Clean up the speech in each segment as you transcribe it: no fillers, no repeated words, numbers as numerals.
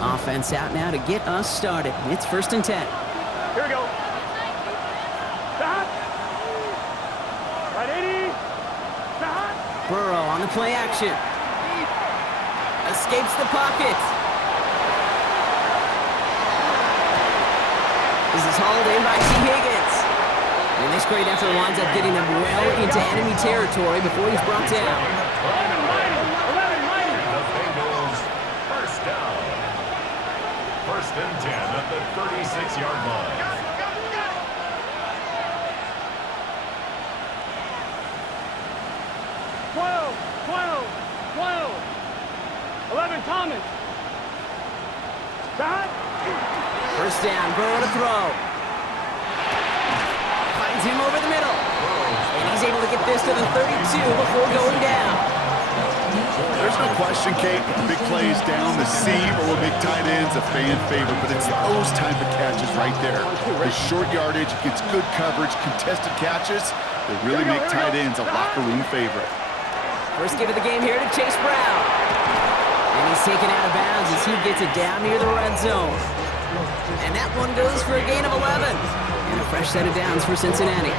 Offense out now to get us started. It's 1st and 10. Here we go. Stop. Right 80. Stop. Burrow on the play action. Escapes the pocket. This is hauled in by T. Higgins. And this great effort winds up getting them well into enemy territory before he's brought down. 1st and 10 at the 36-yard line. Twelve. 11, Thomas. Stop. 1st down, Burrow to throw. Finds him over the middle. And he's able to get this to the 32 before going down. There's no question, Kate, the big plays down the seam or will make tight ends a fan favorite, but it's those type of catches right there. The short yardage, gets good coverage, contested catches, they really make tight ends a locker room favorite. First give of the game here to Chase Brown. And he's taken out of bounds as he gets it down near the red zone. And that one goes for a gain of 11. And a fresh set of downs for Cincinnati.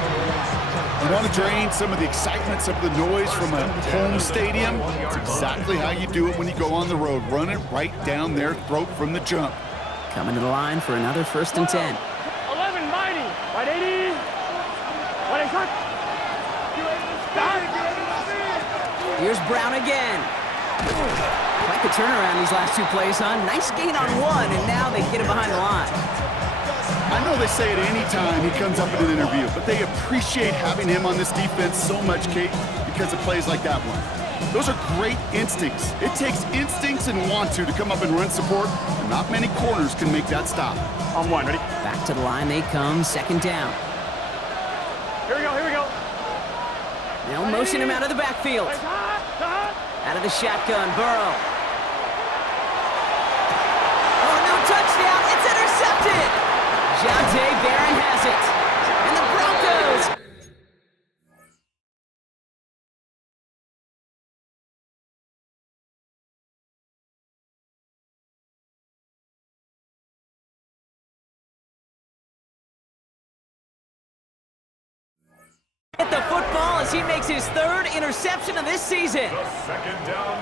You want to drain some of the excitement, some of the noise from a home stadium? It's exactly how you do it when you go on the road. Run it right down their throat from the jump. Coming to the line for another 1st and 10. 11, mighty. Right 80. Right 80. Here's Brown again. Quite the turnaround these last 2 plays, huh? Nice gain on 1, and now they get him behind the line. I know they say it any time he comes up in an interview, but they appreciate having him on this defense so much, Kate, because of plays like that one. Those are great instincts. It takes instincts and want to come up and run support, and not many corners can make that stop. On 1, ready? Back to the line they come, 2nd down. Here we go. They'll motion him out of the backfield. Out of the shotgun, Burrow. Oh, no touchdown. It's intercepted. Jonte Barron has it. And the Broncos. Hit the football as he makes his 3rd interception of this season.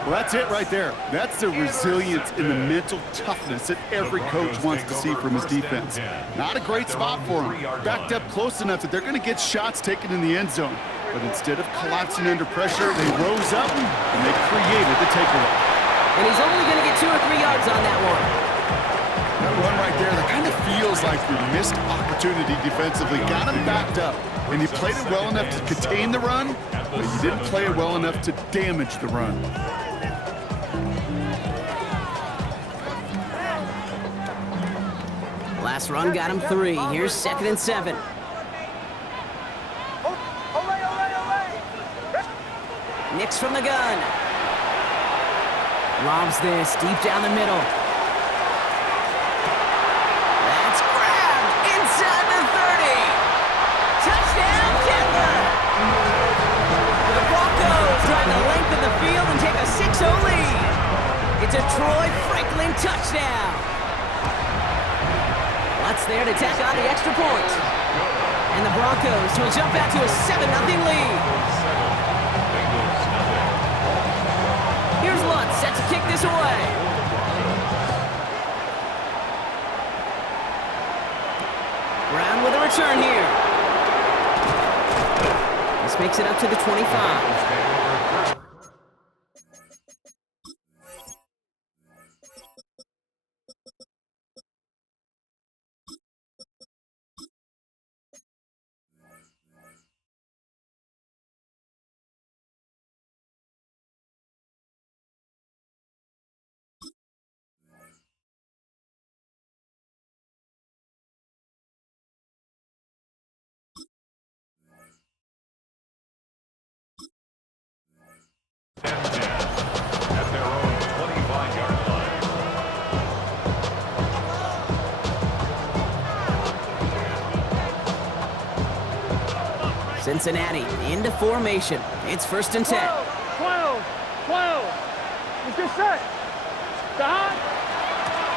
Well, that's it right there. That's the resilience and the mental toughness that every coach wants to see from his defense. Not a great spot for him. Backed up close enough that they're going to get shots taken in the end zone. But instead of collapsing under pressure, they rose up and they created the takeaway. And he's only going to get 2 or 3 yards on that one. That run right there, that kind of feels like your missed opportunity defensively. Got him backed up. And you played it well enough to contain the run, but you didn't play it well enough to damage the run. Last run got him 3. Here's 2nd and 7. Nix from the gun. Lobs this deep down the middle. That's grabbed inside the 30. Touchdown, Denver! The Broncos trying to lengthen the field and take a 6-0 lead. It's a Troy Franklin touchdown. Lutz there to tack on the extra point. And the Broncos will jump out to a 7-0 lead. Here's Lutz set to kick this away. Brown with a return here. This makes it up to the 25. At their own 25-yard line. Cincinnati into formation. It's 1st and 10. 12. Let's get set. Stop.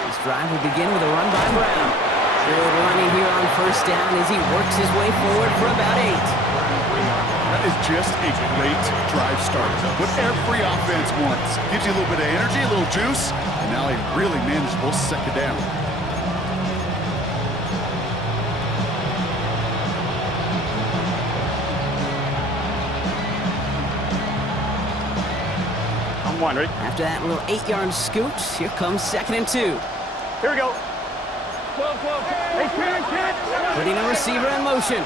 He's drive will begin with a run by Brown. Good running here on first down as he works his way forward for about 8. That is just a great drive start. What every offense wants. Gives you a little bit of energy, a little juice, and now a really manageable second down. I'm one, ready? After that little 8-yard scoot, here comes 2nd and 2. Here we go. 12, 12. Hey, kid. Putting a receiver in motion. 12,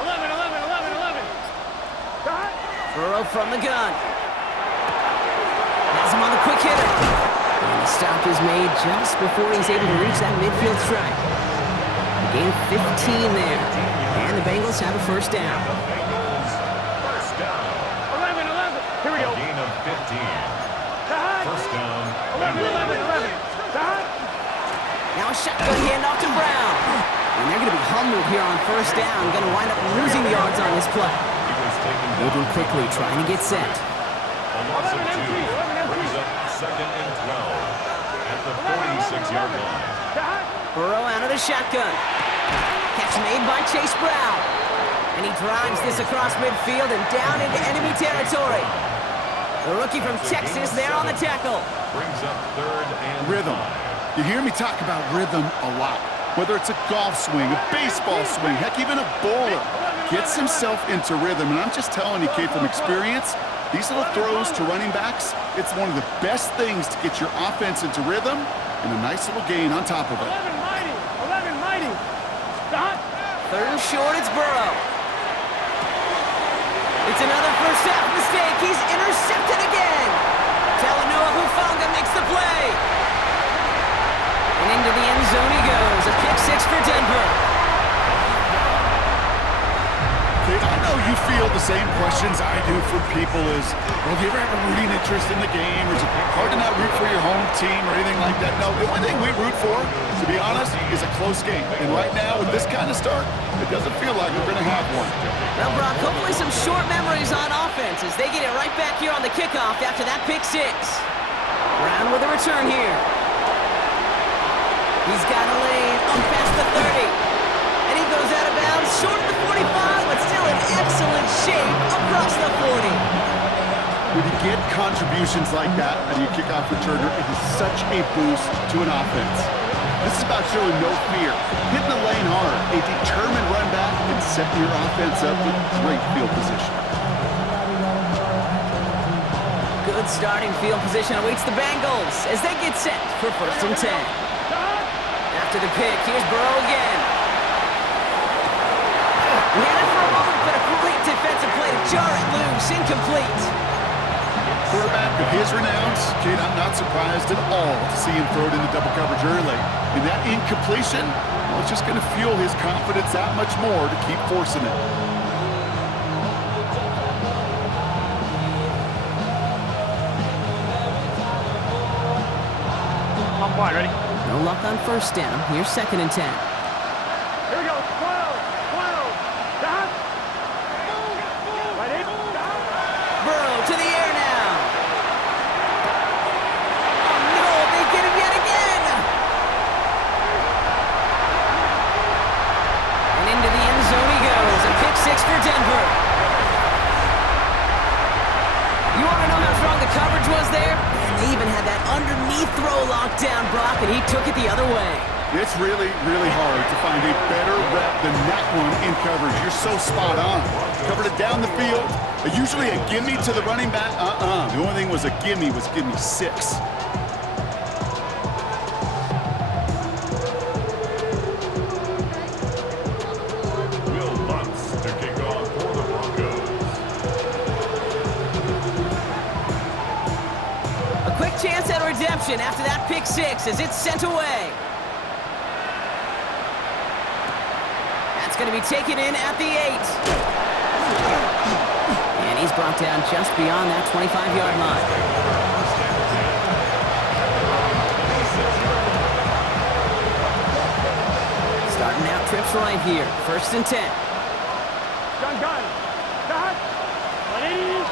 11. Got it? Burrow from the gun. Has him on the quick hitter. And the stop is made just before he's able to reach that midfield strike. A gain of 15 there. And the Bengals have a first down. First down. 11. Here we go. Gain of 15. Got it? First down. 11. Got it? Now a shotgun handoff to Brown. And they're going to be humbled here on first down. Going to wind up losing yards on this play. He was taken down. Moving quickly, trying to get set. A loss of 2 brings up 2nd and 12 at the 46-yard line. Got it? Burrow out of the shotgun. Catch made by Chase Brown. And he drives this across midfield and down into enemy territory. The rookie from Texas there on the tackle. Brings up 3rd and Rhythm. 5. You hear me talk about rhythm a lot. Whether it's a golf swing, a baseball swing, heck, even a bowler gets himself into rhythm. And I'm just telling you, kid, from experience, these little throws to running backs, it's one of the best things to get your offense into rhythm and a nice little gain on top of it. 11 mighty. Got it? 3rd and short, it's Burrow. It's another first half mistake. He's intercepted again. Talanoa Hufanga makes the play. And into the end zone he goes. A pick 6 for Denver. Kid, I know you feel the same questions I do from people as, well, do you ever have a rooting interest in the game? Or is it hard to not root for your home team or anything like that? No, the only thing we root for, to be honest, is a close game. And right now, with this kind of start, it doesn't feel like we're going to have one. Well, Brock, hopefully some short memories on offense as they get it right back here on the kickoff after that pick 6. Brown with a return here. He's got a lane up past the 30. And he goes out of bounds short of the 45, but still in excellent shape across the 40. When you get contributions like that out of your kickoff returner, it is such a boost to an offense. This is about showing no fear, hitting the lane hard, a determined run back, and setting your offense up with great field position. Good starting field position awaits the Bengals as they get set for 1st and 10. After the pick, here's Burrow again. We had it for a moment, but a great defensive play to jar it loose, incomplete. Quarterback of his renowns, kid, I'm not surprised at all to see him throw it into double coverage early. And that incompletion, well, it's just going to fuel his confidence that much more to keep forcing it. I'm fine, ready? No luck on first down. Here's 2nd and 10. Here we go. 12. Got it? Ready? Burrow to the air now. Oh, no, they get him yet again. And into the end zone he goes. A pick 6 for Denver. You want to know how strong the coverage was there? And they even had that underneath throw locked down, Brock, and he took it the other way. It's really, really hard to find a better rep than that one in coverage. You're so spot on. Covered it down the field. Usually a gimme to the running back. The only thing was a gimme 6. Will Lutz to kick off for the Broncos. A quick chance at redemption after that pick 6 as it's sent away. That's going to be taken in at the 8. And he's brought down just beyond that 25-yard line. Starting out trips right here. 1st and 10. Gun. Ready?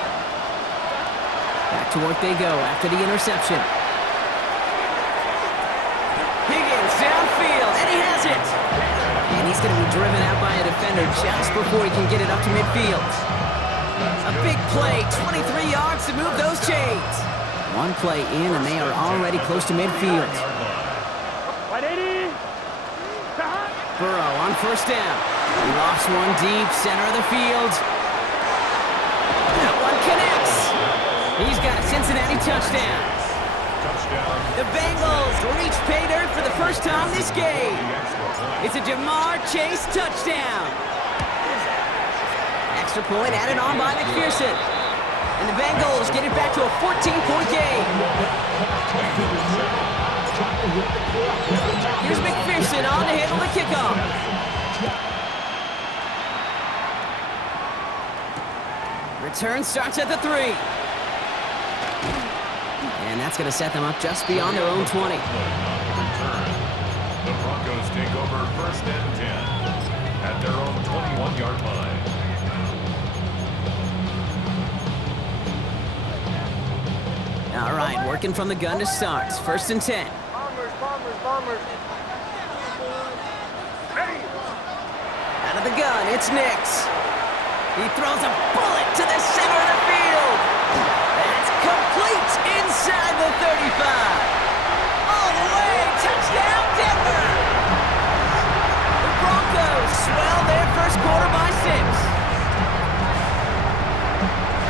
Back to work they go after the interception. Higgins downfield, and he has it. And he's going to be driven out by a defender just before he can get it up to midfield. A big play, 23 yards to move those chains. One play in, and they are already close to midfield. Right 80. Burrow on first down. He lofts one deep, center of the field. That one connects. He's got a Cincinnati touchdown. The Bengals reach pay dirt for the first time this game. It's a Jamar Chase touchdown. Extra point added on by McPherson. And the Bengals get it back to a 14-point game. Here's McPherson on to handle the kickoff. Return starts at the 3. And that's going to set them up just beyond their own 20. The Broncos take over first and 10 at their own 21-yard line. All right, working from the gun to start. First and 10. Bombers. Out of the gun, it's Nix. He throws a bullet to the center of the field. That's complete inside the 35. All the way, touchdown Denver. The Broncos swell their first quarter by 6.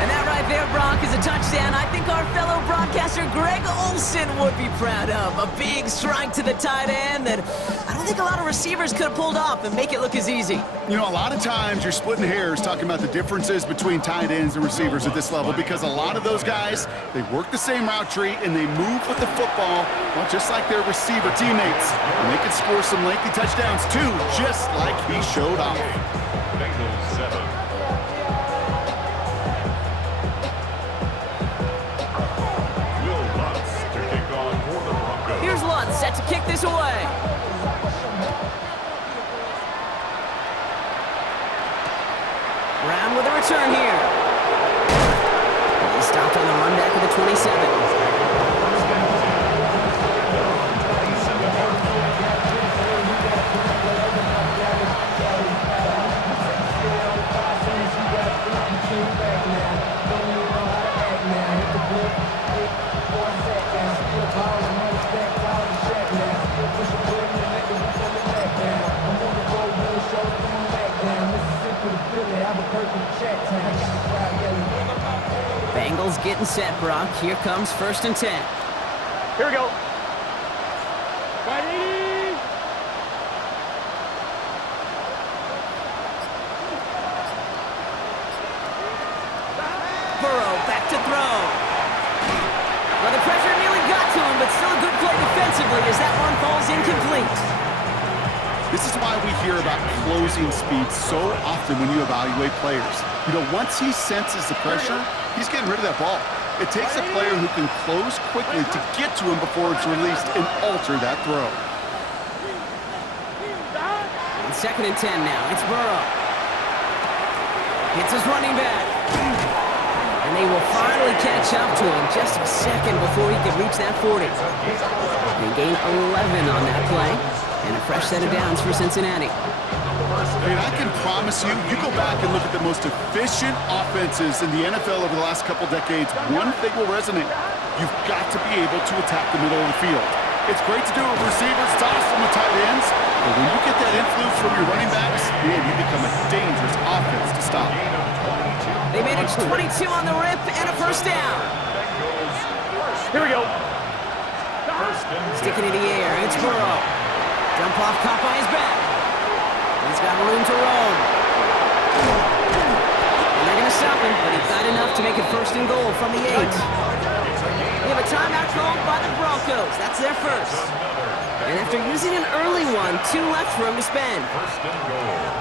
And that right there, Brock, is a touchdown I think our fellow broadcaster Greg Olsen would be proud of. A big strike to the tight end that I don't think a lot of receivers could have pulled off and make it look as easy. You know, a lot of times you're splitting hairs talking about the differences between tight ends and receivers at this level because a lot of those guys, they work the same route tree and they move with the football, well, just like their receiver teammates. And they can score some lengthy touchdowns too, just like he showed off. Bengals 7. Here's Lutz set to kick this away. Brown with a return here. He stopped on the run back of the 27. Bengals getting set, Brock. Here comes first and 10. Here we go. Right 80. Burrow back to throw. Well, the pressure nearly got to him, but still a good play defensively as that one falls incomplete. This is why we hear about closing speed so often when you evaluate players. You know, once he senses the pressure, he's getting rid of that ball. It takes a player who can close quickly to get to him before it's released and alter that throw. On second and 10 now, it's Burrow. Hits his running back. And they will finally catch up to him just a second before he can reach that 40. They gain 11 on that play. And a fresh set of downs for Cincinnati. And I can promise you, you go back and look at the most efficient offenses in the NFL over the last couple decades, one thing will resonate. You've got to be able to attack the middle of the field. It's great to do it with receivers, toss them with tight ends, but when you get that influence from your running backs, man, you become a dangerous offense to stop. They managed 22 on the rip and a first down. Here we go. Sticking in the air, it's Burrow. Jump off, caught by his back. He's got room to roam. And they're going to stop him, but he's got enough to make it first and goal from the 8. We have a timeout called by the Broncos. That's their first. And after using an early one, 2 left for him to spend.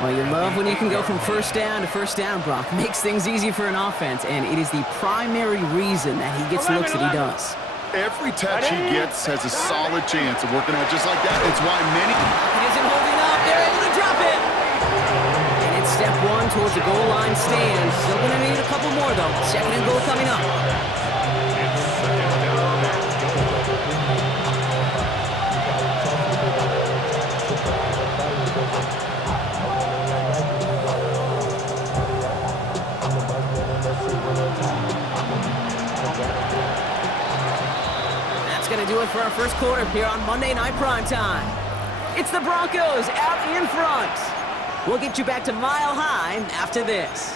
Well, you love when you can go from first down to first down, Brock. Makes things easy for an offense, and it is the primary reason that he gets looks that he does. Every touch he gets has a solid chance of working out just like that. It's why many... He isn't holding up. They're able to drop it. And it's step 1 towards the goal line stand. Still going to need a couple more, though. Second and goal coming up. That's going to do it for our first quarter here on Monday Night Primetime. It's the Broncos out in front. We'll get you back to Mile High after this.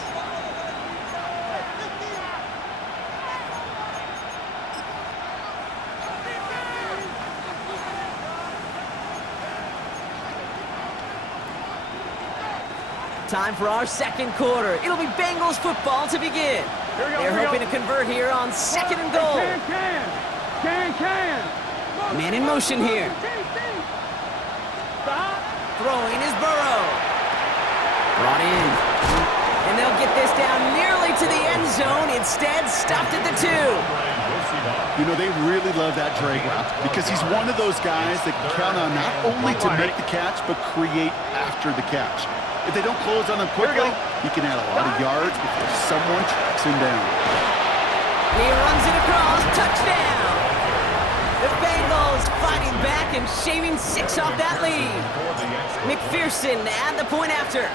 Time for our second quarter. It'll be Bengals football to begin. They're hoping to convert here on second and goal. Man in motion here. Throwing is Burrow. Brought in. And they'll get this down nearly to the end zone. Instead, stopped at the 2. You know, they really love that drag route because he's one of those guys that can count on not only to make the catch, but create after the catch. If they don't close on him quickly, he can add a lot of yards before someone tracks him down. He runs it across. Touchdown! The Bengals fighting back and shaving 6 off that lead. McPherson and the point after.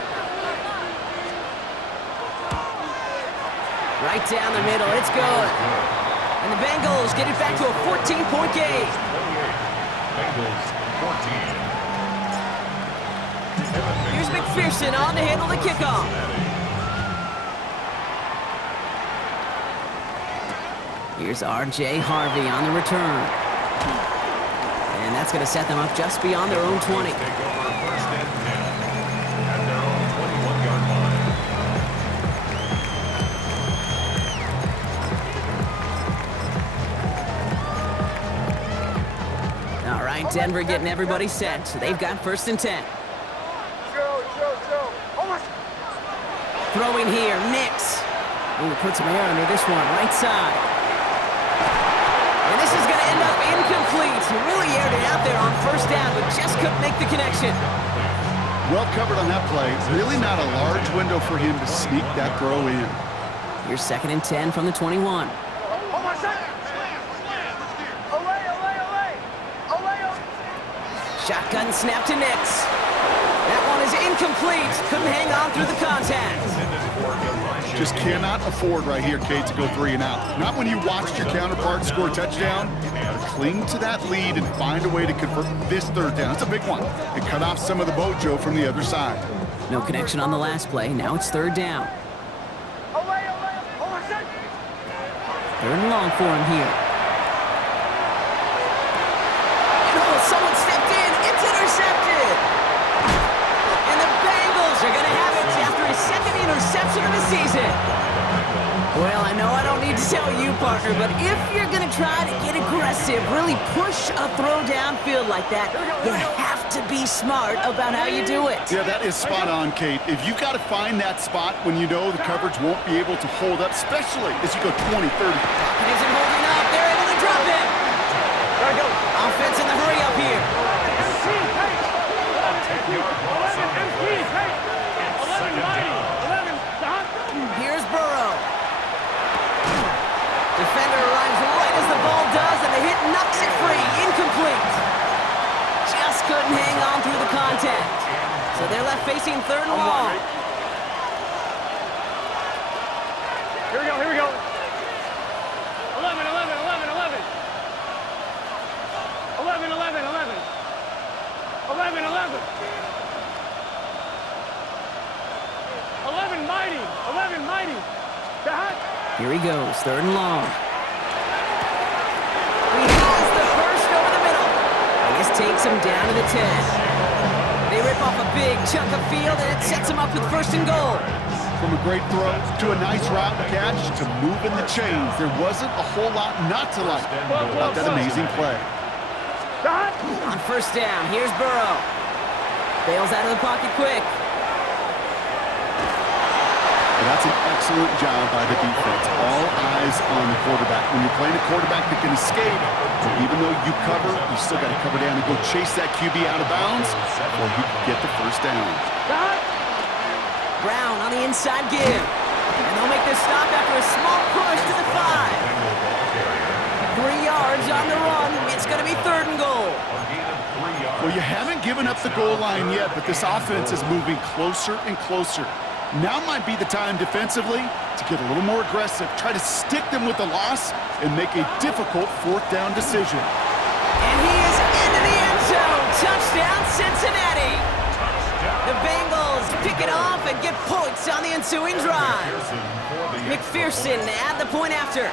Right down the middle. It's good. And the Bengals get it back to a 14-point game. Bengals 14. Here's McPherson on to handle the kickoff. Here's R.J. Harvey on the return. And that's going to set them up just beyond their own 20. Take over first and 10 at their own 21-yard line. All right, Denver getting everybody set. So they've got first and 10. Throwing here, Nix. Ooh, put some air under this one, right side. And this is going to end up incomplete. He really aired it out there on first down, but just couldn't make the connection. Well covered on that play. Really not a large window for him to sneak that throw in. Here's second and 10 from the 21. Shotgun snap to Nix. That one is incomplete. Couldn't hang on through the contact. Just cannot afford right here, Kate, to go 3 and out. Not when you watched your counterpart score a touchdown. Cling to that lead and find a way to convert this third down. It's a big one. And cut off some of the mojo from the other side. No connection on the last play. Now it's third down. Third and long for him here. And oh, someone stepped in. It's intercepted. And the Bengals are going to have it after his second interception of the season. Well, I know I don't need to tell you, partner, but if you're going to try to get aggressive, really push a throw downfield like that, you have to be smart about how you do it. Yeah, that is spot on, Kate. If you've got to find that spot when you know the coverage won't be able to hold up, especially as you go 20, 30. It isn't holding up. They're able to drop it. There we go. Offense in the hurry up here. 11 mighty. 11 Don. Here's Burrow. Defender arrives right as the ball does, and the hit knocks it free. Incomplete. Just couldn't hang on through the contact. So they're left facing third and long. Here we go, here we go. 11, 11, 11, 11. 11, 11, 11. 11, 11. 11 mighty. 11 mighty. Don. Here he goes, third and long. He has the first over the middle. And this takes him down to the 10. They rip off a big chunk of field, and it sets him up with first and goal. From a great throw to a nice route catch to moving the chains, there wasn't a whole lot not to like about that amazing play. Don. On first down, here's Burrow. Bails out of the pocket quick. And that's an excellent job by the defense. All eyes on the quarterback. When you're playing a quarterback that can escape, even though you cover, you still got to cover down and go chase that QB out of bounds or he can get the first down. Don. Brown on the inside give. And they'll make this stop after a small push to the 5. 3 yards on the run. It's going to be third and goal. Well, you haven't given up the goal line yet, but this offense is moving closer and closer. Now might be the time defensively to get a little more aggressive, try to stick them with the loss, and make a difficult fourth down decision. And he is into the end zone. Touchdown, Cincinnati. The Bengals pick it off and get points on the ensuing drive. McPherson at the point after.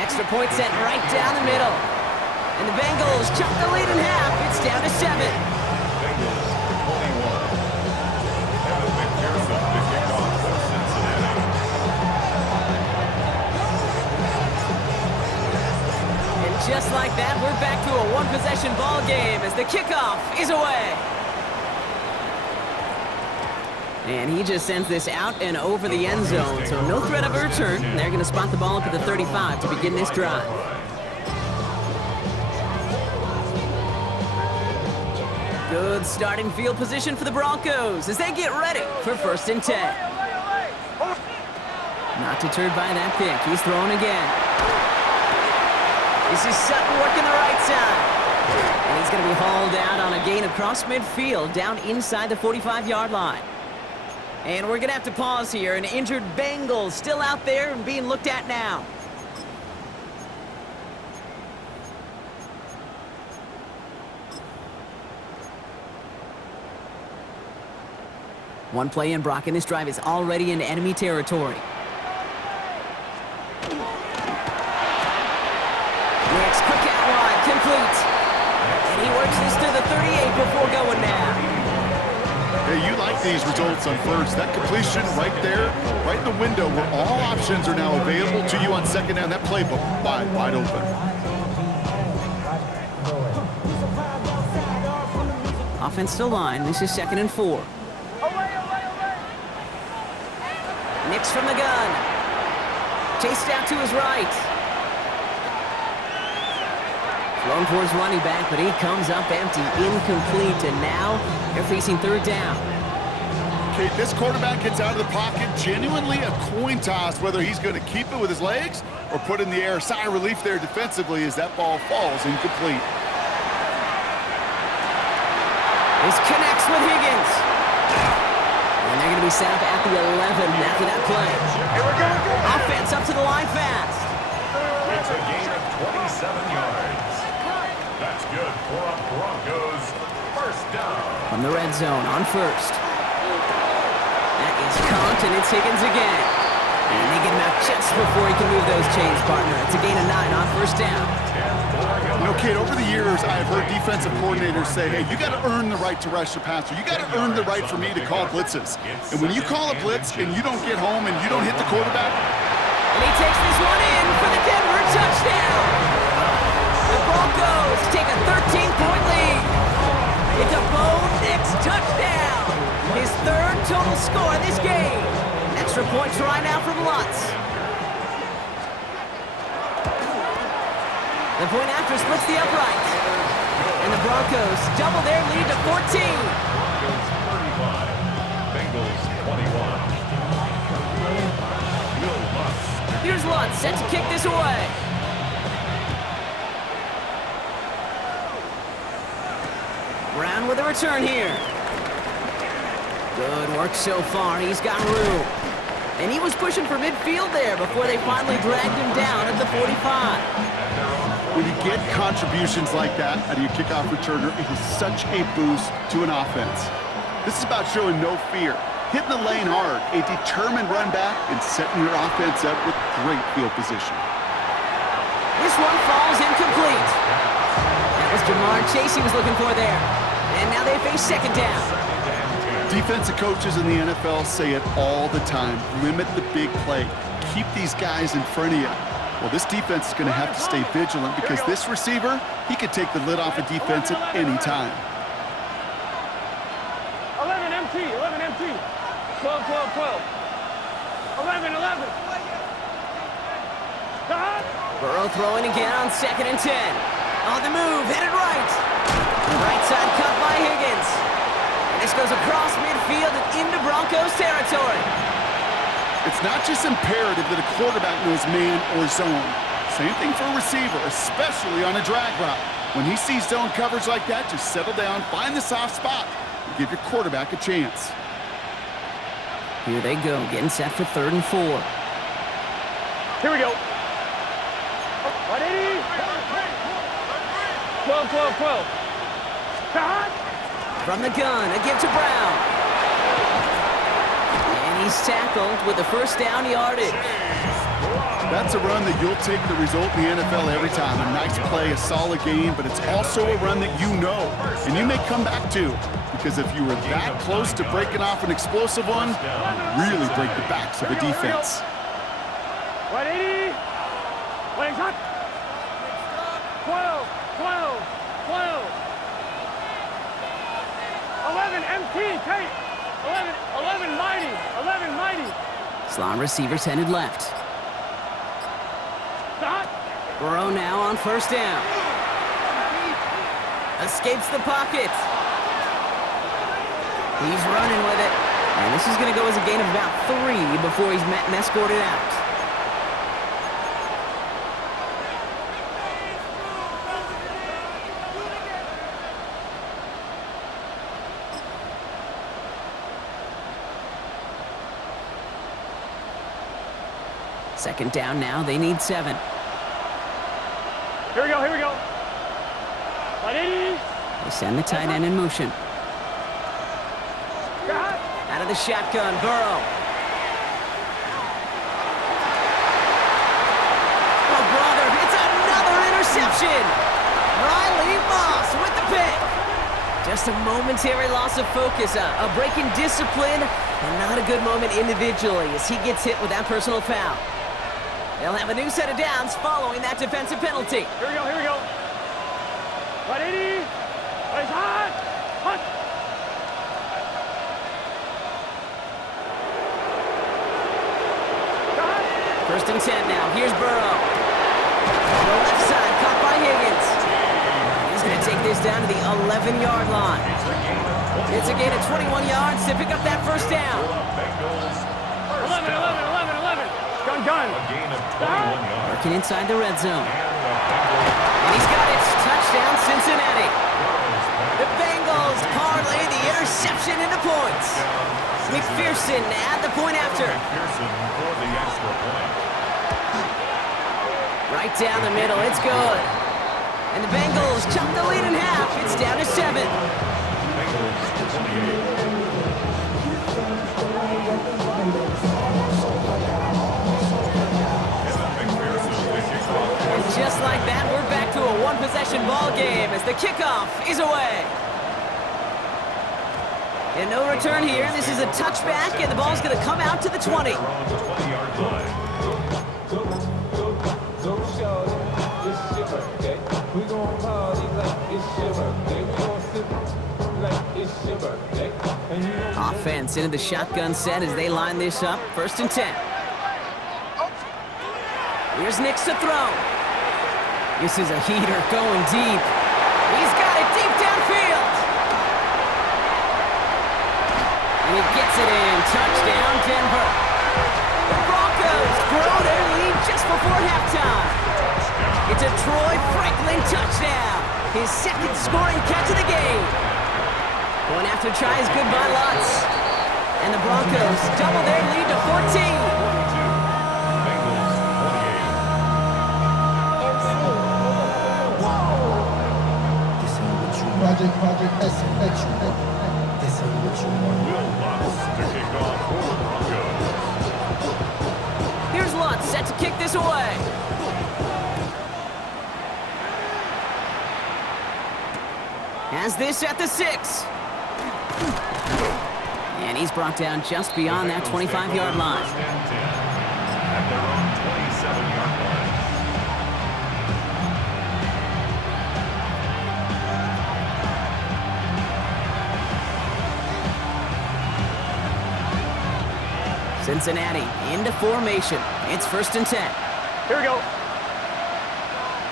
Extra point sent right down the middle. And the Bengals chop the lead in half. It's down to 7. Bengals 21. Evan McPherson to kick off for Cincinnati. And just like that, we're back to a one-possession ball game as the kickoff is away. And he just sends this out and over the end zone, so no threat of a return. They're going to spot the ball up at the 35 to begin this drive. Good starting field position for the Broncos as they get ready for 1st and 10. Not deterred by that pick. He's throwing again. This is Sutton working the right side. And he's going to be hauled out on a gain across midfield down inside the 45-yard line. And we're going to have to pause here. An injured Bengal still out there and being looked at now. One play in, Brock, and this drive is already in enemy territory. Next, quick out wide, complete. And he works this to the 38 before going now. Hey, you like these results on first. That completion right there, right in the window where all options are now available to you on second down. That playbook wide open. Offensive line, this is 2nd and 4. Nix from the gun. Chased out to his right. Thrown for his running back, but he comes up empty, incomplete, and now they're facing 3rd down. Kate, this quarterback gets out of the pocket, genuinely a coin toss whether he's going to keep it with his legs or put in the air. Sigh of relief there defensively as that ball falls incomplete. This connects with Higgins. And they're going to be set up at the 11 after that play. Offense up to the line fast. It's a gain of 27 yards. That's good for a Broncos 1st down. From the red zone on 1st. That is caught, and it's Higgins again. And they get him out just before he can move those chains, partner. It's a gain of 9 on 1st down. You know, Kate, over the years, I've heard defensive coordinators say, hey, you got to earn the right to rush the passer. You got to earn the right for me to call blitzes. And when you call a blitz and you don't get home and you don't hit the quarterback. And he takes this one in for the Denver touchdown. The Broncos take a 13-point lead. It's a Bo Nix touchdown. His 3rd total score in this game. Extra point try now from Lutz. The point after splits the upright. And the Broncos double their lead to 14. Broncos 35, Bengals 21. Will Lutz. Here's Lutz set to kick this away. Brown with a return here. Good work so far. He's got room. And he was pushing for midfield there before they finally dragged him down at the 45. When you get contributions like that out of your kickoff returner, it is such a boost to an offense. This is about showing no fear, hitting the lane hard, a determined run back, and setting your offense up with great field position. This one falls incomplete. That was Jamar Chase he was looking for there. And now they face 2nd down. Defensive coaches in the NFL say it all the time. Limit the big play. Keep these guys in front of you. Well, this defense is going to have to stay vigilant because this receiver, he could take the lid off a defense at any time. 11 MT, 11 MT. 12, 12, 12. 11, 11. Burrow throwing again on 2nd and 10. On the move, headed right. Right side cut by Higgins. And this goes across midfield and into Broncos territory. It's not just imperative that a quarterback knows man or zone. Same thing for a receiver, especially on a drag route. When he sees zone coverage like that, just settle down, find the soft spot, and give your quarterback a chance. Here they go, getting set for 3rd and 4. Here we go. 180. 12, 12, 12. Shot. From the gun, a give to Brown. And he's tackled with the first down yardage. That's a run that you'll take the result in the NFL every time. A nice play, a solid game, but it's also a run that you know, and you may come back to, because if you were that close to breaking off an explosive one, really break the backs of a defense. 180. Wait, shot. 12, 12, 12. 11 MT, Kate. 11 mighty. 11 mighty. Slot receivers headed left. Shot. Burrow now on first down. Escapes the pocket. He's running with it. And this is going to go as a gain of about 3 before he's met and escorted out. Second down now, they need 7. Here we go, here we go. 180. They send the tight end in motion. Shot. Out of the shotgun, Burrow. Oh, brother, it's another interception. Riley Moss with the pick. Just a momentary loss of focus, a break in discipline, and not a good moment individually as he gets hit with that personal foul. They'll have a new set of downs following that defensive penalty. Here we go, here we go. 180. It's hot. Hot. Shot. First and 10 now. Here's Burrow. On the left side, caught by Higgins. He's going to take this down to the 11-yard line. It's a gain of 21 yards to pick up that first down. 11, 11, 11, 11. Gun. Working inside the red zone. And he's got it. Touchdown, Cincinnati. The Bengals parlay the interception into points. McPherson at the point after. Right down the middle. It's good. And the Bengals chop the lead in half. It's down to 7. Just like that, we're back to a one-possession ball game as the kickoff is away. And no return here. This is a touchback, and the ball's going to come out to the 20. Offense into the shotgun set as they line this up. First and 10. Here's Nix to throw. This is a heater going deep. He's got it deep downfield. And he gets it in. Touchdown, Denver. The Broncos grow their lead just before halftime. It's a Troy Franklin touchdown. His second scoring catch of the game. Going after tries good by Lutz. And the Broncos double their lead to 14. Project S. This ain't what you want. Will Lutz to kick off for the Broncos. Here's Lutz set to kick this away. Has this at the 6. And he's brought down just beyond that 25-yard line. At their own 27-yard line. Cincinnati into formation. It's first and 10. Here we go.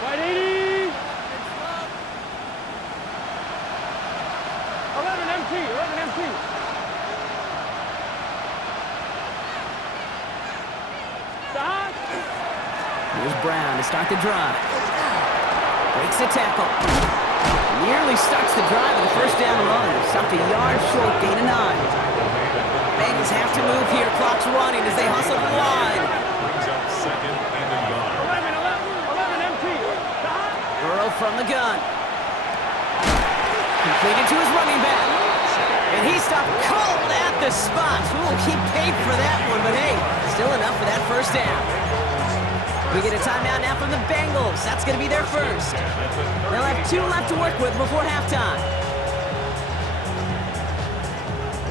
180. 11 MT. 11 MT. Stop. Here's Brown to start the drive. Breaks the tackle. Nearly starts the drive with a first down run. Stopped a yard short, gain of 9. Bengals have to move here. Clock's running as they hustle the line. Brings up second and a yard. 11 MT. Completed to his running back. And he stopped cold at the spot. Ooh, he paid for that one, but hey, still enough for that first down. We get a timeout now from the Bengals. That's going to be their first. They'll have 2 left to work with before halftime.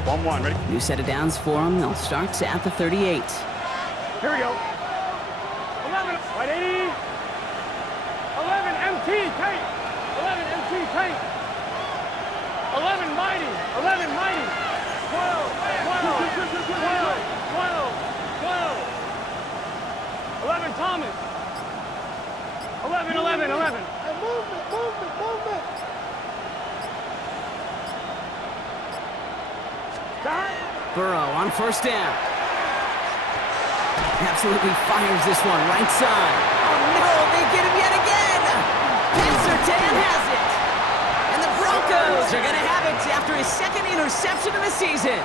1-1, ready? New set of downs for them. They'll start at the 38. Here we go. 11, right 80. 11, MT, tight. 11, MT, tight. 11, mighty. 11, mighty. 12, 12, 12, 12, 12. 11, Thomas. 11, 11, 11. Movement. Burrow on first down. Absolutely fires this one right side. Oh no, they get him yet again. Sertan has it. And the Broncos are going to have it after his second interception of the season.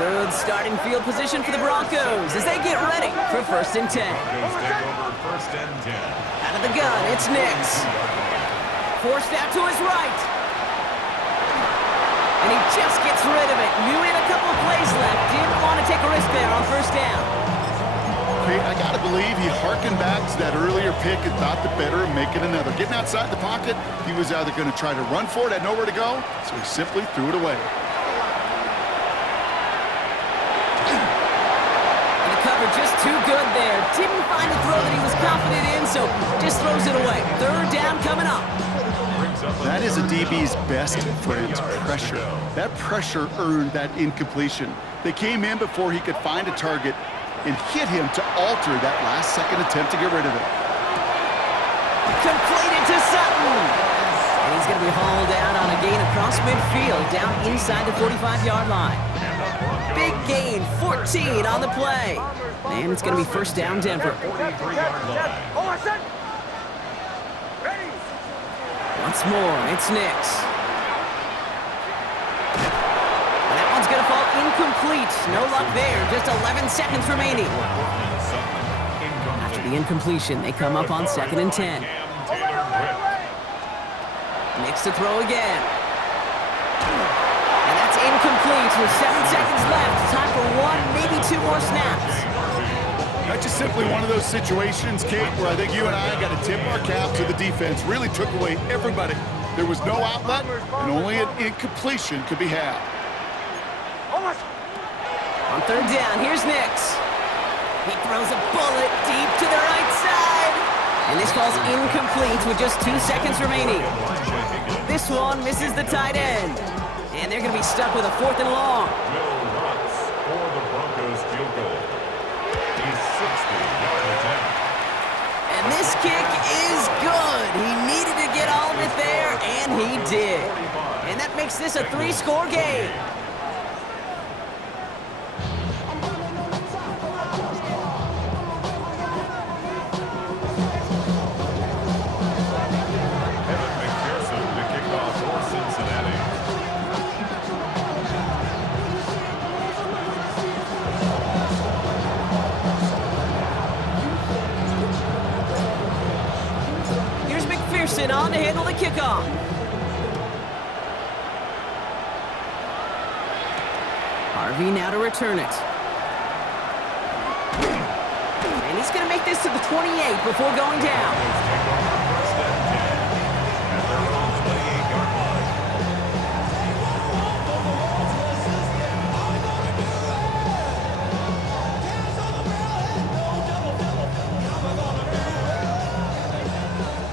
Good starting field position for the Broncos as they get ready for 1st and 10. Out of the gun, it's Nix. Forced out to his right. And he just gets rid of it. Knew he had a couple of plays left. Didn't want to take a risk there on first down. Okay, I got to believe he harkened back to that earlier pick and thought the better of making another. Getting outside the pocket, he was either going to try to run for it, had nowhere to go, so he simply threw it away. And the cover just too good there. Didn't find a throw that he was confident in, so just throws it away. 3rd down coming up. That is a DB's best friend, pressure. That pressure earned that incompletion. They came in before he could find a target and hit him to alter that last-second attempt to get rid of it. Completed to Sutton. And he's going to be hauled out on a gain across midfield, down inside the 45-yard line. Big gain, 14 on the play. And it's going to be 1st down, Denver. Once more, it's Nix. And that one's going to fall incomplete. No luck there. Just 11 seconds remaining. After the incompletion, they come up on 2nd and 10. Nix to throw again. And that's incomplete with 7 seconds left. Time for 1, maybe 2 more snaps. That's just simply one of those situations, Kate, where I think you and I got to tip our cap to the defense. Really took away everybody. There was no outlet, and only an incompletion could be had. On 3rd down, here's Nix. He throws a bullet deep to the right side. And this falls incomplete with just 2 seconds remaining. This one misses the tight end. And they're going to be stuck with a 4th and long. And this kick is good. He needed to get all of it there, and he did. And that makes this a 3-score game. On to handle the kickoff. Harvey now to return it. And he's going to make this to the 28 before going down.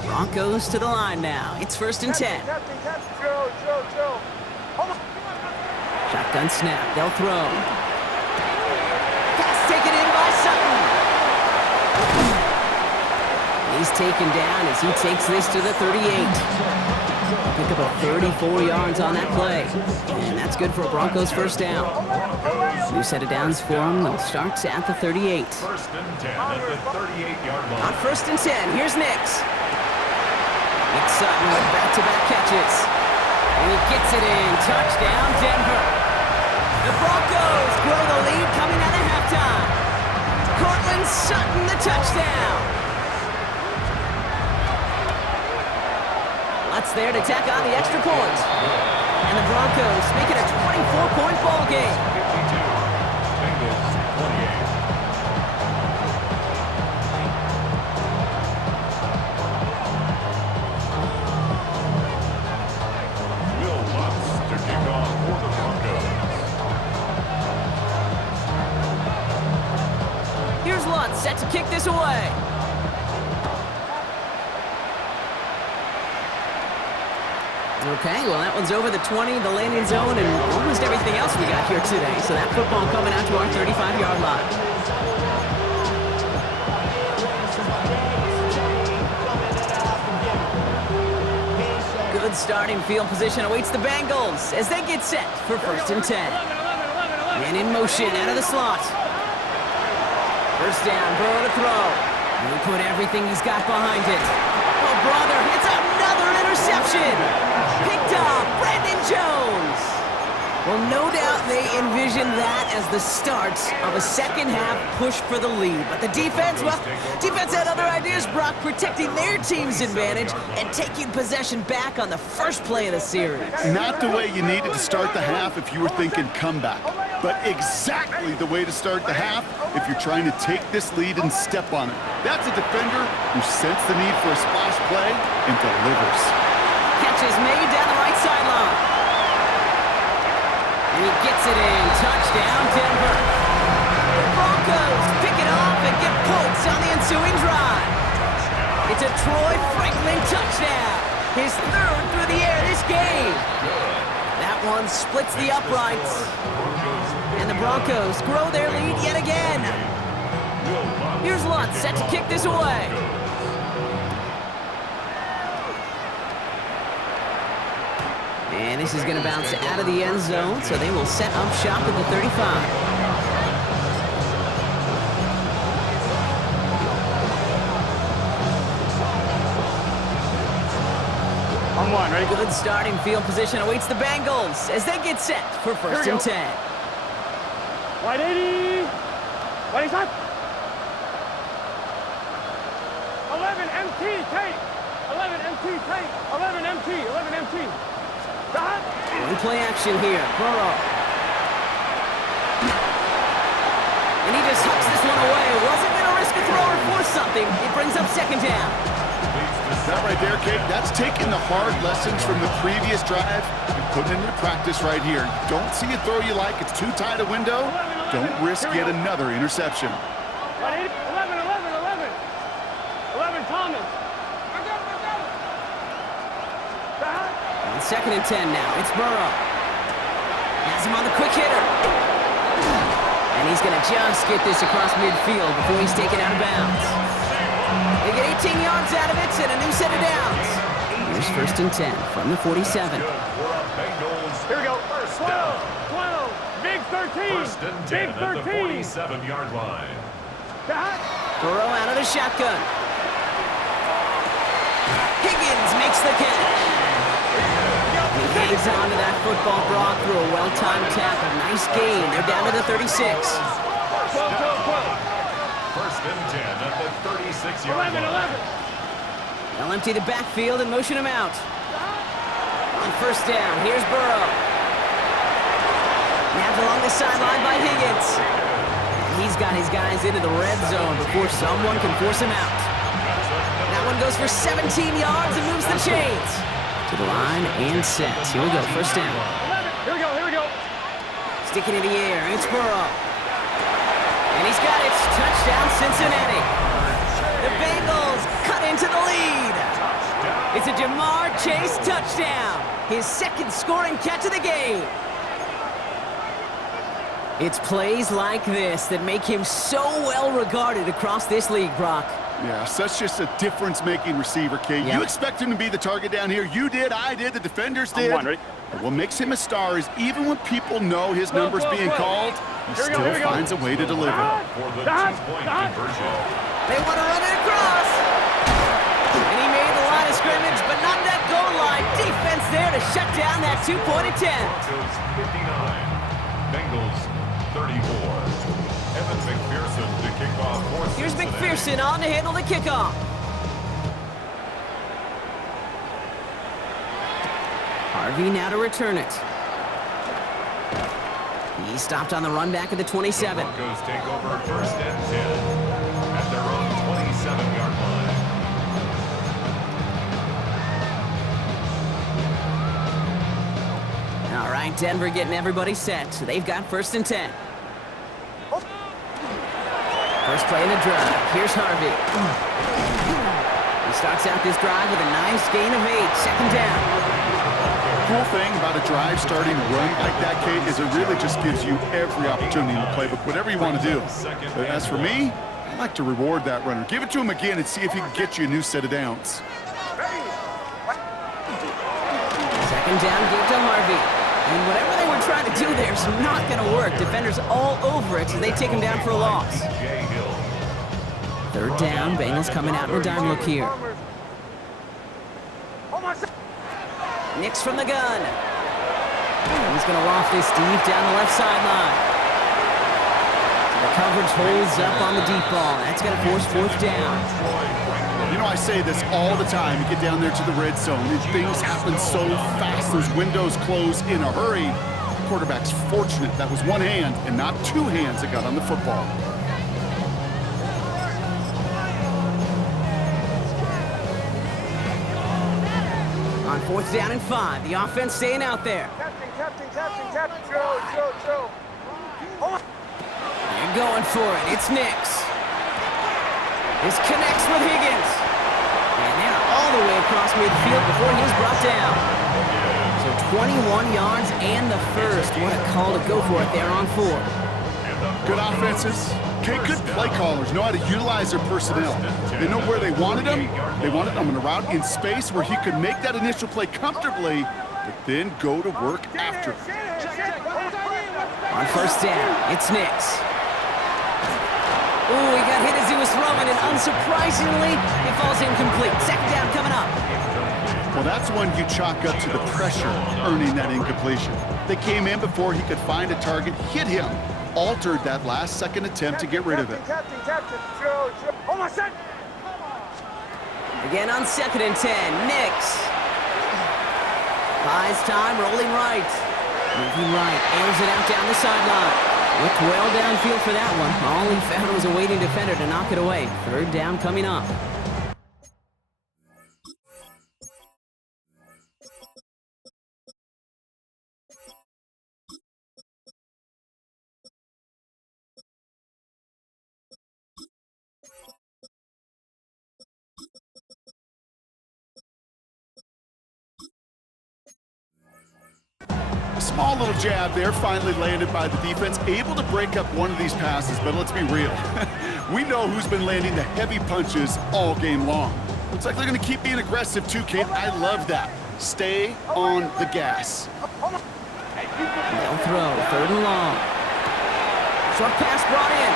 Broncos to the line now. It's 1st and 10. Shotgun snap. They'll throw. Pass taken in by Sutton. He's taken down as he takes this to the 38. Pick up a 34 yards on that play. And that's good for a Broncos 1st down. New set of downs for him. They'll start at the 38. 1st and 10 at the 38-yard line. On 1st and 10, here's Nix. Nick Sutton with back-to-back catches. And he gets it in. Touchdown, Denver. The Broncos grow the lead coming out of halftime. Cortland Sutton, the touchdown. Let's slots there to tack on the extra point. And the Broncos make it a 24-point ball game. 52. Bengals 28. Will Lutz to kick off for the Broncos. Here's Lutz set to kick this away. Okay, well, that one's over the 20, the landing zone, and almost everything else we got here today. So that football coming out to our 35-yard line. Good starting field position awaits the Bengals as they get set for 1st and 10. And in motion out of the slot. First down, Burrow to throw. And he put everything he's got behind it. Oh, brother, it's another interception. Picked off Brandon Jones. Well, no doubt they envisioned that as the start of a second-half push for the lead. But the defense, well, defense had other ideas, Brock, protecting their team's advantage and taking possession back on the first play of the series. Not the way you needed to start the half if you were thinking comeback, but exactly the way to start the half if you're trying to take this lead and step on it. That's a defender who sensed the need for a splash play and delivers. Catch is made down the right sideline. And he gets it in. Touchdown, Denver. The Broncos pick it off and get points on the ensuing drive. It's a Troy Franklin touchdown. His 3rd through the air this game. That one splits the uprights. And the Broncos grow their lead yet again. Here's Lutz set to kick this away. And this is going to bounce out of the end zone, so they will set up shop at the 35. On one, ready? Good starting field position awaits the Bengals as they get set for 1st and 10. Wide 80. Wide shot. 11 MT, Tate. 11 MT, Tate. 11 MT, 11 MT. Shot. One play action here, Burrow. And he just hucks this one away. Wasn't going to risk a throw or force something. It brings up 2nd down. That right there, Kate, that's taking the hard lessons from the previous drive and putting it into practice right here. You don't see a throw you like, it's too tight a window. Don't risk yet another interception. 11, 11, 11. 11, Thomas. On 2nd and 10 now, it's Burrow. Has him on the quick hitter. And he's going to just get this across midfield before he's taken out of bounds. They get 18 yards out of it and a new set of downs. Here's 1st and 10 from the 47. Good for a Bengals. Here we go. First 12, down. 12, big 13. 1st and 10 Big 13. at the 47-yard line. Shot. Burrow out of the shotgun. Higgins makes the catch. He hangs on to that football, Brock, through a well-timed tackle. Nice gain. They're down to the 36. 12, 12, 12. 1st and 10 at the 36-yard 11, line. 11. They'll empty the backfield and motion him out. On 1st down, here's Burrow. Nabbed along the sideline by Higgins. He's got his guys into the red zone before someone can force him out. That one goes for 17 yards and moves the chains. To the line and set. Here we go, 1st down. 11. Here we go, here we go. Sticking in the air, it's Burrow. And he's got it. Touchdown, Cincinnati. The Bengals cut into the lead. It's a Jamar Chase touchdown. His 2nd scoring catch of the game. It's plays like this that make him so well regarded across this league, Brock. Yeah, such just a difference-making receiver, Kate. Yep. You expect him to be the target down here. You did, I did, the defenders did. On one, ready? But what makes him a star is even when people know his number's being called, he Here we go, still here we go. finds a way to deliver. For the two-point conversion. They want to run it across. And he made the line of scrimmage, but not that goal line. Defense there to shut down that 2-point attempt. Broncos 59. Bengals 34. Evan McPherson to kick off for Here's Cincinnati. McPherson on to handle the kickoff. Harvey now to return it. He stopped on the run back at the 27. The Broncos take over first and 10 at their own 27-yard line. All right, Denver getting everybody set. So they've got first and 10. First play in the drive. Here's Harvey. He starts out this drive with a nice gain of 8. Second down. Cool thing about a drive starting run like that, Kate, is it really just gives you every opportunity in the playbook, whatever you want to do. But as for me, I like to reward that runner. Give it to him again and see if he can get you a new set of downs. Second down, give to Harvey. And whatever they were trying to do there is not going to work. Defenders all over it, so they take him down for a loss. Third down, Bengals coming out in a dime look here. Nix from the gun. He's going to loft this deep down the left sideline. The coverage holds up on the deep ball. That's going to force fourth down. You know, I say this all the time. You get down there to the red zone, and things happen so fast. Those windows close in a hurry. The quarterback's fortunate that was one hand and not two hands that got on the football. On fourth down and 5, the offense staying out there. Captain, Joe. They're going for it. It's Nix. This connects with Higgins. And now all the way across midfield before he was brought down. So 21 yards and the first. What a call to go for it there on 4. Good offenses. Okay, good play callers know how to utilize their personnel. They know where they wanted him. They wanted him in a route in space where he could make that initial play comfortably, but then go to work after. On first down, it's Nix. Ooh, he got hit as he was throwing, and unsurprisingly, it falls incomplete. Second down coming up. Well, that's one you chalk up to the pressure earning that incompletion. They came in before he could find a target, hit him, altered that last-second attempt to get rid of it. Captain, Joe. Oh, my son! Again on second and 10, Nix. Buys time, rolling right. Moving right, airs it out down the sideline. Looked well downfield for that one. All he found was a waiting defender to knock it away. Third down coming up. Small little jab there, finally landed by the defense, able to break up one of these passes, but let's be real. We know who's been landing the heavy punches all game long. Looks like they're going to keep being aggressive too, Kate. I love that. Stay on the gas. They'll throw, third and long. Short pass brought in.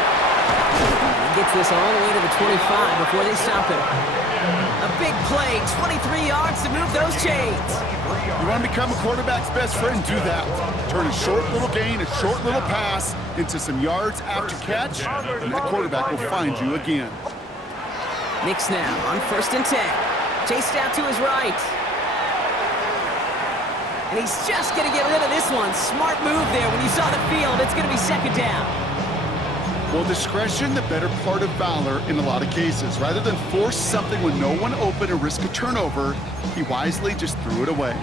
He gets this all the way to the 25 before they stop him. A big play, 23 yards to move those chains. You want to become a quarterback's best friend? Do that. Turn a short little gain, a short little pass into some yards after catch, and that quarterback will find you again. Nix now on first and 10. Chased out to his right. And he's just going to get rid of this one. Smart move there. When you saw the field, it's going to be second down. Well, discretion, the better part of valor in a lot of cases. Rather than force something with no one open and risk a turnover, he wisely just threw it away.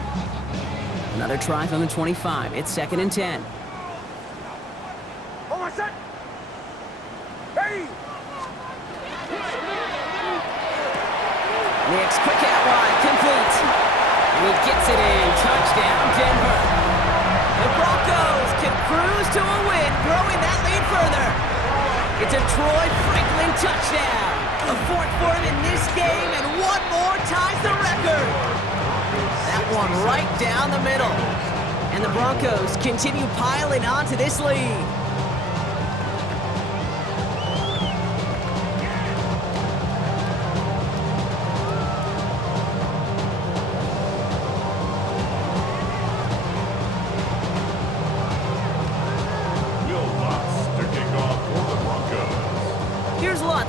Another try from the 25. It's second and 10. Oh, my son! Hey! Nix, quick out wide, complete. And he gets it in. Touchdown, Denver. The Broncos can cruise to a win, growing that lead further. It's a Troy Franklin touchdown. A fourth for him in this game, and one more ties the record. That one right down the middle. And the Broncos continue piling onto this lead.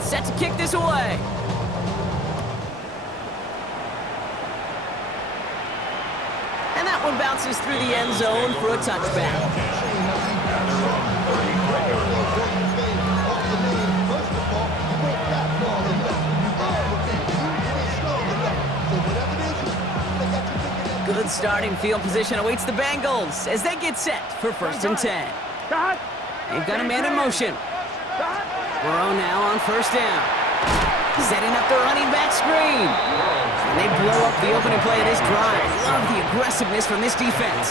Set to kick this away. And that That one bounces through the end zone for a touchback. Good starting field position awaits the Bengals as they get set for 1st and 10. They've got a man in motion. Burrow now on 1st down. Setting up the running back screen. And they blow up the opening play of this drive. Love the aggressiveness from this defense.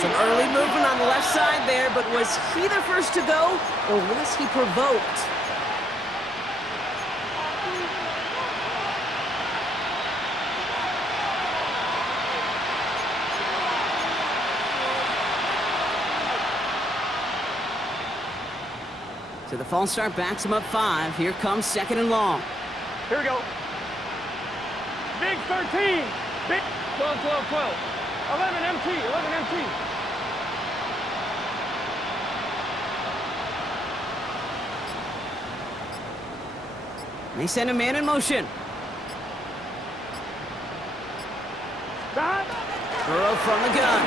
Some early movement on the left side there, but was he the first to go, or was he provoked? So the false start backs him up 5. Here comes 2nd and long. Here we go. Big 13. Big 12, 12, 12. 11 MT, 11 MT. They send a man in motion. Burrow from the gun.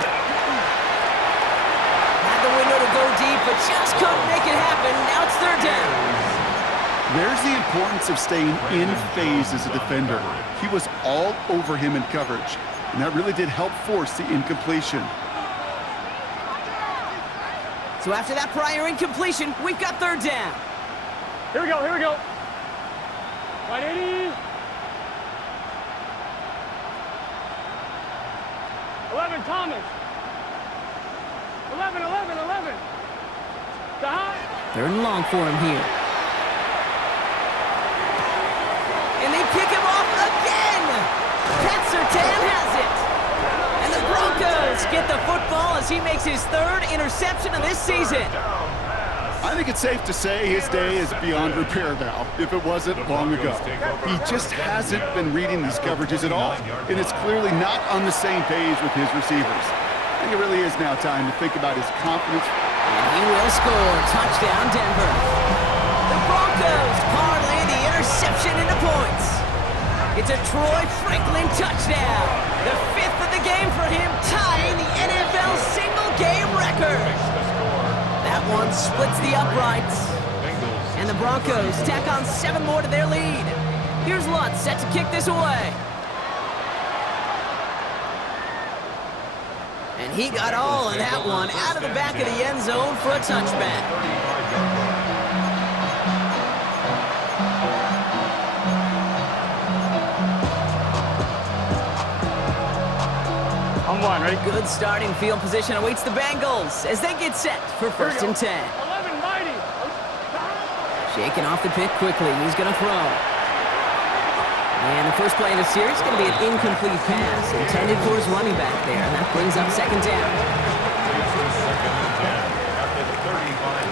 Had the window to go deep, but just couldn't make it happen. Now it's 3rd down. There's the importance of staying in phase as a defender. He was all over him in coverage, and that really did help force the incompletion. So after that prior incompletion, we've got 3rd down. Here we go, here we go. 180. 11 Thomas. 11, 11, 11. 3rd and long for him here. And they pick him off again. Pat Surtain has it. And the Broncos get the football as he makes his 3rd interception of this season. I think it's safe to say his day is beyond repair now, if it wasn't long ago. He just hasn't been reading these coverages at all, and it's clearly not on the same page with his receivers. I think it really is now time to think about his confidence. And he will score. Touchdown, Denver. The Broncos parlay the interception into points. It's a Troy Franklin touchdown. The 5th of the game for him, tying the NFL single-game record. That one splits the uprights. And the Broncos tack on 7 more to their lead. Here's Lutz set to kick this away. And he got all in that one out of the back of the end zone for a touchback. I'm one, ready? Good starting field position awaits the Bengals as they get set for 1st and 10. 11 mighty. Shaking off the pick quickly. He's going to throw. And the first play of the series is going to be an incomplete pass intended for his running back there. And that brings up 2nd down.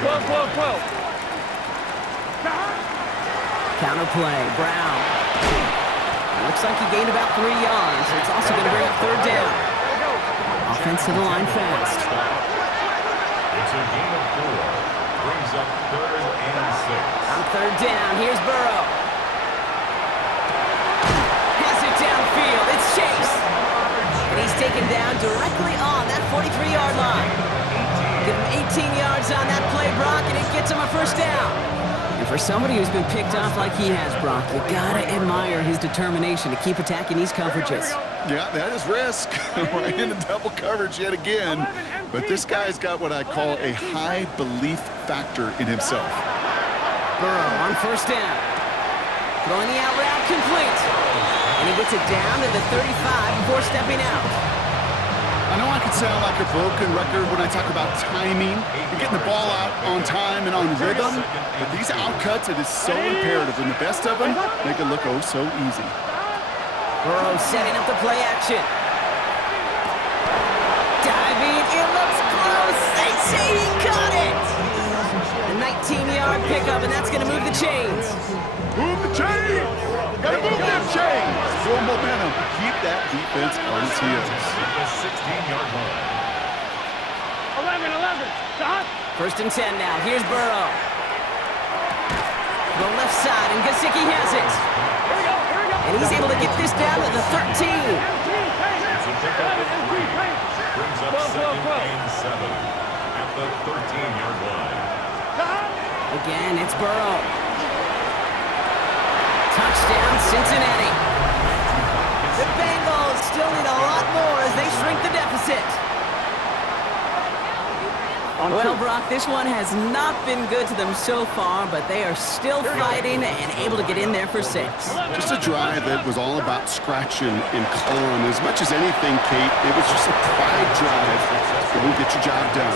12, 12, 12. Counter play. Brown. Looks like he gained about 3 yards. It's also going to bring up 3rd down. Offense to the line fast. It's a gain of 4. Brings up 3rd and 6. On 3rd down, here's Burrow. Pass it downfield. It's Chase. And he's taken down directly on that 43-yard line. Give him 18 yards on that play, Brock, and it gets him a 1st down. And for somebody who's been picked off like he has, Brock, you gotta admire his determination to keep attacking these coverages. Yeah, that is risk. We're into double coverage yet again. But this guy's got what I call a high belief factor in himself. Burrow on 1st down. Throwing the out route complete. And he gets it down to the 35 before stepping out. I know I could sound like a broken record when I talk about timing and getting the ball out on time and on rhythm, but these outcuts, it is so imperative, and the best of them make it look oh so easy. Burrow setting up the play action. Diving, it looks close. They say he caught it. A 19-yard pickup, and that's going to move the chains. Move the chains! Gotta move them chains! Full momentum to keep that defense on its heels. The 16-yard line. 11, 11. Stop. 1st and 10 now. Here's Burrow. The left side, and Gesicki has it. Here we go. And he's able to get this down to the 13. Brings up second and 7 at the 13-yard line. Again, it's Burrow. Touchdown, Cincinnati. The Bengals still need a lot more as they shrink the deficit. Well, Brock, this one has not been good to them so far, but they are still fighting and able to get in there for 6. Just a drive that was all about scratching and clawing. As much as anything, Kate, it was just a pride drive that will get your job done.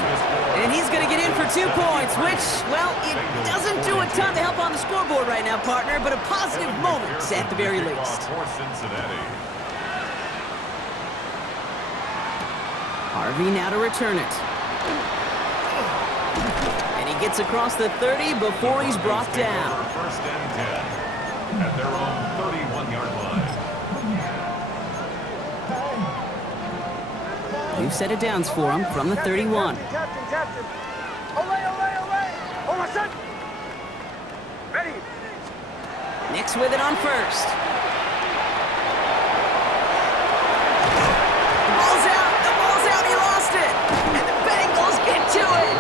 And he's going to get in for 2 points, which, well, it doesn't do a ton to help on the scoreboard right now, partner, but a positive moment at the very least. Harvey now to return it. And he gets across the 30 before he's brought down. First and 10 at their own 31-yard line. New set of downs for him from the 31. Captain. Ole. Oh, my son. Ready. Nix with it on first. The ball's out, he lost it. And the Bengals get to it.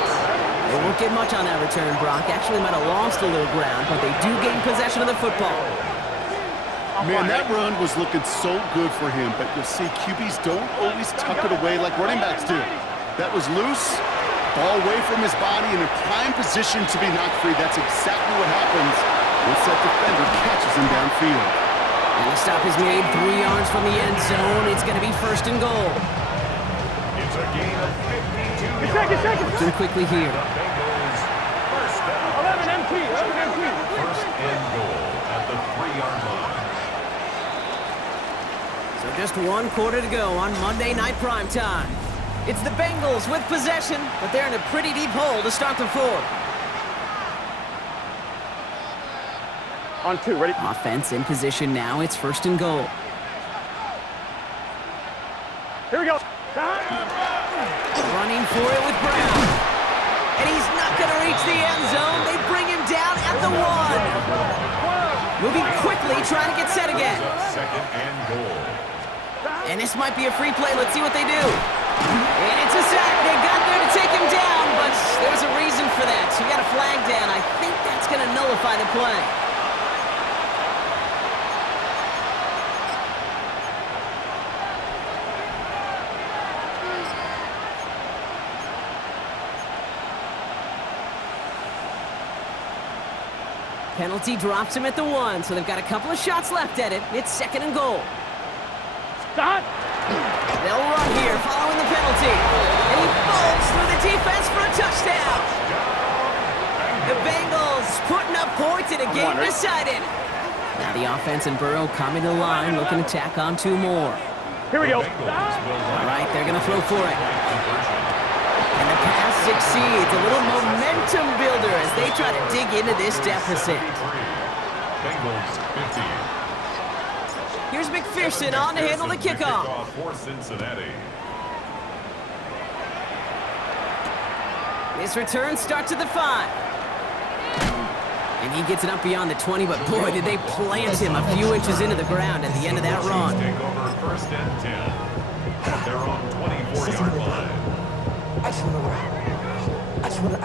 They won't get much on that return, Brock. Actually might have lost a little ground, but they do gain possession of the football. Man, that run was looking so good for him, but you'll see QBs don't always tuck it away like running backs do. That was loose, ball away from his body in a prime position to be knocked free. That's exactly what happens once that defender catches him downfield. And the stop is made 3 yards from the end zone. It's going to be first and goal. It's a gain of 52 Second. Looking quickly here. The Bengals first down. 11 MT. First and goal at the 3-yard line. So just 1 quarter to go on Monday Night Primetime. It's the Bengals with possession, but they're in a pretty deep hole to start the 4th. On 2, ready? Offense in position now. It's first and goal. Here we go. Running for it with Brown. And he's not going to reach the end zone. They bring him down at the 1. Moving quickly, trying to get set again. Second and goal. And this might be a free play. Let's see what they do. And it's a sack. They got there to take him down, but there's a reason for that. So you got a flag down. I think that's going to nullify the play. Penalty drops him at the 1, so they've got a couple of shots left at it. It's second and goal. Stop. They'll run here following the penalty. And he falls through the defense for a touchdown. The Bengals putting up points in a game decided. Now the offense and Burrow coming to the line, looking to tack on 2 more. Here we go. All right, they're going to throw for it. And the pass succeeds. A little momentum builder as they try to dig into this deficit. Bengals 50. Here's McPherson on to handle the kickoff. For Cincinnati. This return starts at the 5. And he gets it up beyond the 20, but boy, did they plant him a few inches into the ground at the end of that run. Take over first and 10 at their own 24-yard line. I just want to run. I just want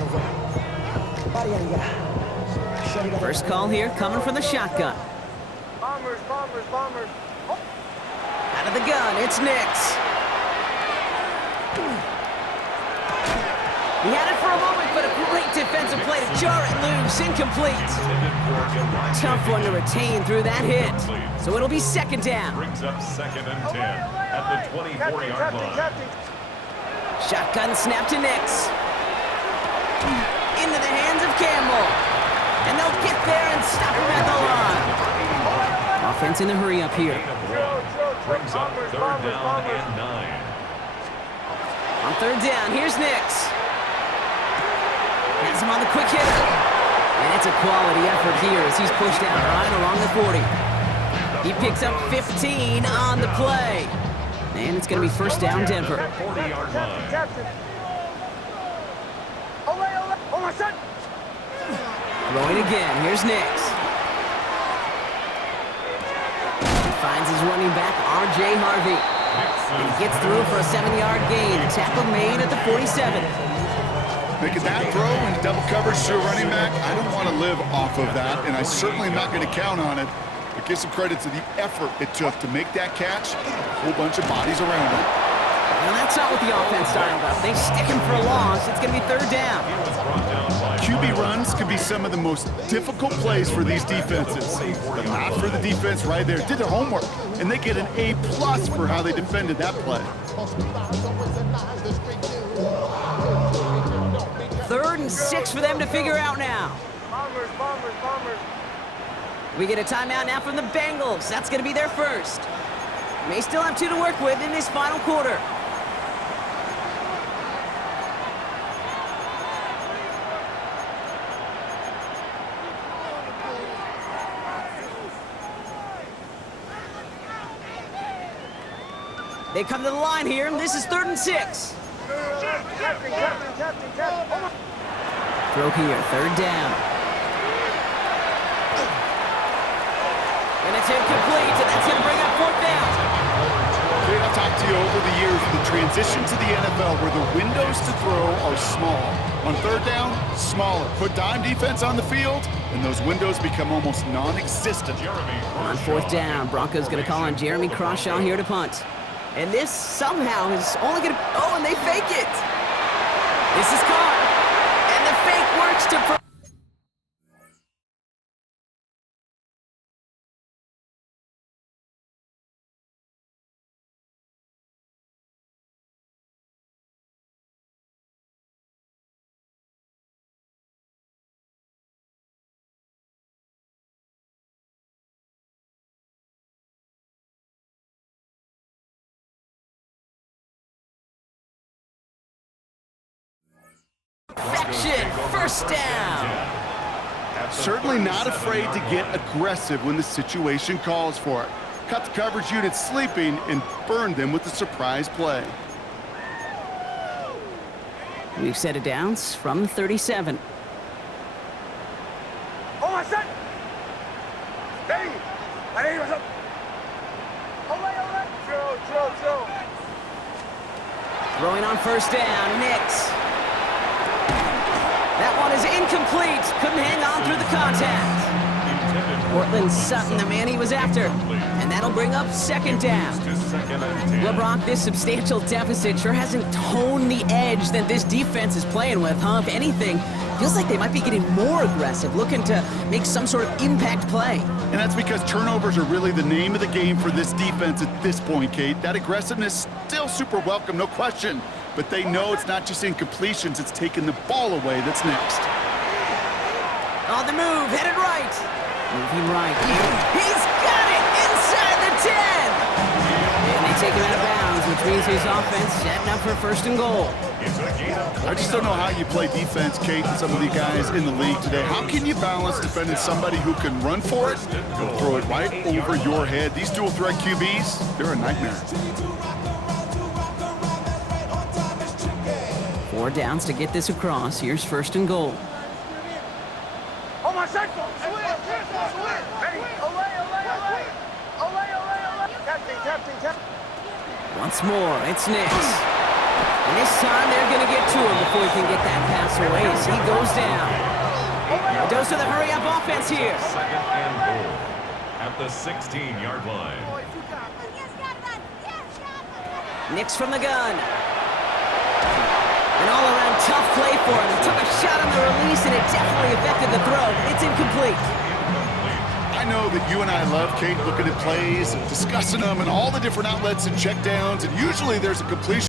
to run. Body out of ya. Shut it up. First call here coming from the shotgun. Bombers. Oh. Out of the gun, it's Nix. He had it for a moment, but a great defensive play to jar it loose. Incomplete. Tough one to retain through that hit. So it'll be second down. Brings up second and 10 at the 24-yard line. Shotgun snap to Nix. Into the hands of Campbell. And they'll get there and stop him at the line. Offense in the hurry up here. Brings up third down and 9. On third down, here's Nix. Has him on the quick hitter. And it's a quality effort here as he's pushed out right along the 40. He picks up 15 on the play. And it's going to be first down, Denver. 40-yard line. Ole. my son! Throwing again. Here's Nix. He finds his running back, R.J. Harvey. And he gets through for a 7-yard gain. A tackle made at the 47. Making that throw into double coverage to a running back, I don't want to live off of that, and I certainly am not going to count on it. But give some credit to the effort it took to make that catch. A whole bunch of bodies around him. Well, that's not what the offense styled up. They stick him for a loss. It's going to be 3rd down. QB runs could be some of the most difficult plays for these defenses. But not for the defense right there. Did their homework, and they get an A+ for how they defended that play. 3rd and 6 for them to figure out now. Bombers, bombers, bombers. We get a timeout now from the Bengals. That's going to be their first. May still have 2 to work with in this final quarter. They come to the line here, and this is 3rd and 6. Captain. Throw here, 3rd down. And it's incomplete, and that's going to bring up 4th down. Okay, I've talked to you over the years, the transition to the NFL where the windows to throw are small. On 3rd down, smaller. Put dime defense on the field, and those windows become almost non-existent. On 4th down, Broncos going to call on Jeremy Crawshaw here to punt. And this somehow is only going to... Oh, and they fake it. This is caught. And the fake works to... Perfection. 1st down. Certainly not afraid to get aggressive when the situation calls for it. Cut the coverage unit sleeping and burn them with a surprise play. We've set it down from the 37. Oh, my son! Hey! Hey, what's up? Drill. Throwing on 1st down, Nix. That one is incomplete. Couldn't hang on through the contact. Portland Sutton, the man he was after. And that'll bring up 2nd down. Well, Brock, this substantial deficit sure hasn't toned the edge that this defense is playing with, huh? If anything, feels like they might be getting more aggressive, looking to make some sort of impact play. And that's because turnovers are really the name of the game for this defense at this point, Kate. That aggressiveness still super welcome, no question. But they know it's not just incompletions, it's taking the ball away that's next. On the move, headed right. Moving right. He's got it inside the 10. And they take him out of bounds, which means his offense setting up for 1st and goal. I just don't know how you play defense, Kate, and some of the guys in the league today. How can you balance defending somebody who can run for it and throw it right over your head? These dual threat QBs, they're a nightmare. 4 downs to get this across. Here's 1st and goal. Oh, my son! Hey! Olay! Captain. Once more, it's Nix. And this time they're going to get to him before he can get that pass away as he goes down. A dose of the hurry-up offense here. 2nd and goal at the 16-yard line. Nix from the gun. An all-around tough play for him. He took a shot on the release, and it definitely affected the throw. It's incomplete. I know that you and I love, Kate, looking at plays and discussing them and all the different outlets and checkdowns, and usually there's a completion.